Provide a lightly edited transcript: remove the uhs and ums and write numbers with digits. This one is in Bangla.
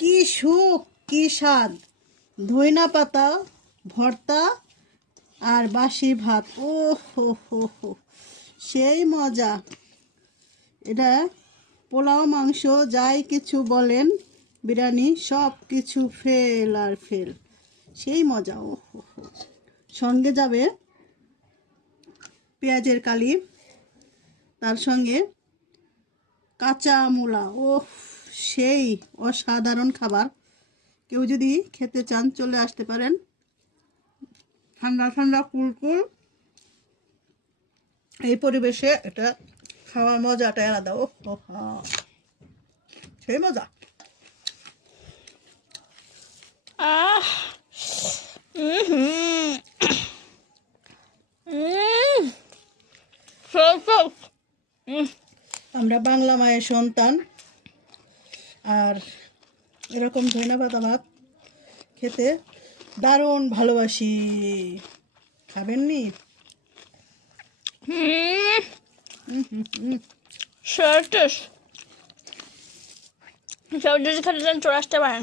কি সুখ কি স্বাদ, ধইনা পাতা ভর্তা আর বাসি ভাত। ও হো হো হো, সেই মজা। এটা পোলাও মাংস যাই কিছু বলেন, বিরিয়ানি সব কিছু ফেল আর ফেল, সেই মজা। ও হো হো, সঙ্গে যাবে পেঁয়াজের কালি, তার সঙ্গে কাঁচা মূলা। ও সেই অসাধারণ খাবার। কেউ যদি খেতে চান চলে আসতে পারেন। ঠান্ডা ঠান্ডা কুলকুল, এই পরিবেশে এটা খাওয়ার মজাটা আলাদা। ও সেই মজা। আহ হুম আমরা বাংলা মায়ের সন্তান, আর এরকম ধইনা পাতা ভাত খেতে দারুণ ভালোবাসি। খাবেননি? সর্টেস সর্টেস খেতে চান চলে আসতে পারেন।